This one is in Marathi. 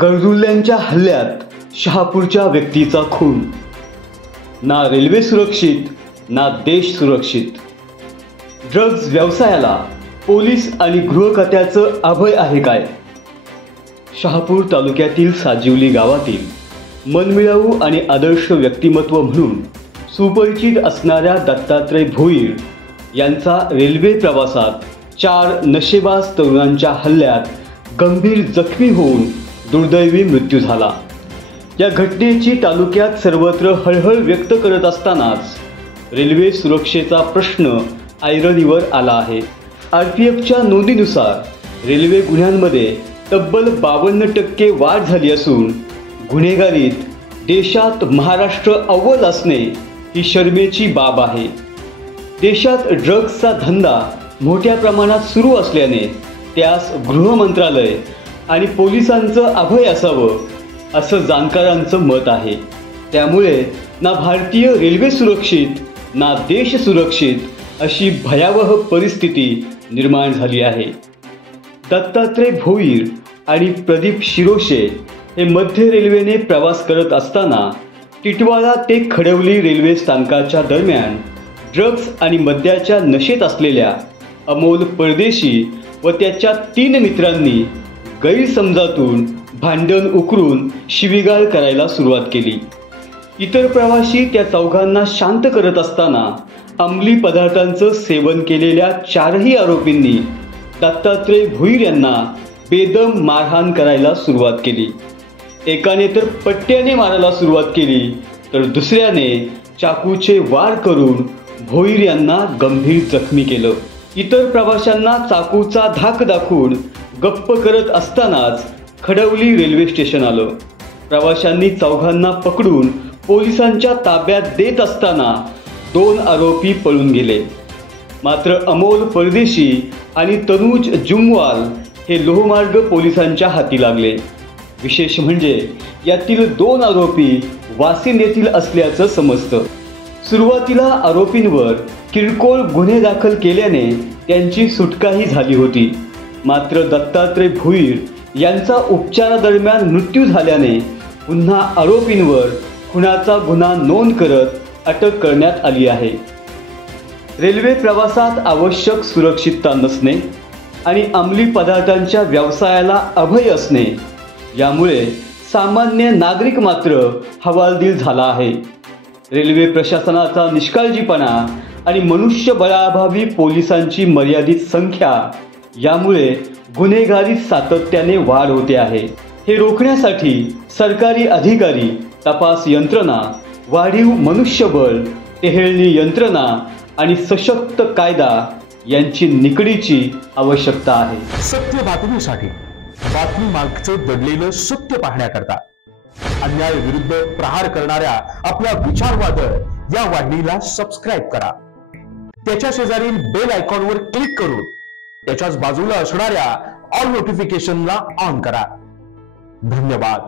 गरजुल्ल्यांच्या हल्ल्यात शहापूरच्या व्यक्तीचा खून। ना रेल्वे सुरक्षित ना देश सुरक्षित। ड्रग्ज व्यवसायाला पोलीस आणि गृह खात्याचं अभय आहे काय? शहापूर तालुक्यातील साजिवली गावातील मनमिळावू आणि आदर्श व्यक्तिमत्व म्हणून सुपरिचित असणाऱ्या दत्तात्रय भोईर यांचा रेल्वे प्रवासात 4 नशेबाज तरुणांच्या हल्ल्यात गंभीर जखमी होऊन दुर्दैवी मृत्यू झाला। या घटनेची तालुक्यात सर्वत्र हळहळ व्यक्त करत असतानाच रेल्वे सुरक्षेचा प्रश्न ऐरणीवर आला आहे। RPFच्या नोंदीनुसार रेल्वे गुन्ह्यांमध्ये तब्बल 52% वाढ झाली असून गुन्हेगारीत देशात महाराष्ट्र अव्वल असणे ही शर्मेची बाब आहे। देशात ड्रग्जचा धंदा मोठ्या प्रमाणात सुरू असल्याने त्यास गृह मंत्रालय आणि पोलिसांचं अभय असावं असं जाणकारांचं मत आहे। त्यामुळे ना भारतीय रेल्वे सुरक्षित ना देश सुरक्षित अशी भयावह परिस्थिती निर्माण झाली आहे। दत्तात्रय भोईर आणि प्रदीप शिरोशे हे मध्य रेल्वेने प्रवास करत असताना टिटवाळा ते खडवली रेल्वे स्थानकाच्या दरम्यान ड्रग्ज आणि मद्याच्या नशेत असलेल्या अमोल परदेशी व त्याच्या 3 मित्रांनी गैरसमजातून भांडण उकरून शिवीगाळ करायला सुरुवात केली। इतर प्रवासी त्या चौघांना शांत करत असताना अंमली पदार्थांचं सेवन केलेल्या 4ही आरोपींनी दत्तात्रय भोईर यांना बेदम मारहाण करायला सुरुवात केली। एकाने तर पट्ट्याने मारायला सुरुवात केली तर दुसऱ्याने चाकूचे वार करून भोईर यांना गंभीर जखमी केलं। इतर प्रवाशांना चाकूचा धाक दाखवून गप्प करत असतानाच खडवली रेल्वे स्टेशन आलं। प्रवाशांनी चौघांना पकडून पोलिसांच्या ताब्यात देत असताना 2 आरोपी पळून गेले। मात्र अमोल परदेशी आणि तनुज जुमवाल हे लोहमार्ग पोलिसांच्या हाती लागले। विशेष म्हणजे यातील 2 आरोपी वासिंद येथील असल्याचं समजतं। सुरुवातीला आरोपींवर किरकोळ गुन्हे दाखल केल्याने त्यांची सुटकाही झाली होती। मात्र दत्तात्रय भोईर यांचा उपचारादरम्यान मृत्यू झाल्याने पुन्हा आरोपींवर खुनाचा गुन्हा नोंद करत अटक करण्यात आली आहे। रेल्वे प्रवासात आवश्यक सुरक्षितता नसणे आणि अंमली पदार्थांच्या व्यवसायाला अभय असणे यामुळे सामान्य नागरिक मात्र हवालदिल झाला आहे। रेल्वे प्रशासनाचा निष्काळजीपणा आणि मनुष्यबळाअभावी पोलिसांची मर्यादित संख्या यामुळे गुन्हेगारीत सातत्याने वाढ होते आहे। हे रोखण्यासाठी सरकारी अधिकारी, तपास यंत्रणा, वाढीव मनुष्यबळ, टेहळणी यंत्रणा आणि सशक्त कायदा यांची निकडीची आवश्यकता आहे। सत्य बातमीसाठी बातमी मागचे दडलेलं सत्य पाहण्याकरता अन्याय विरुद्ध प्रहार करणाऱ्या आपल्या विचारवादळ या वाहिनीला सबस्क्राइब करा। त्याच्या शेजारील बेल आयकॉनवर क्लिक करून त्याच्याच बाजूला असणाऱ्या ऑल नोटिफिकेशनला ऑन करा। धन्यवाद।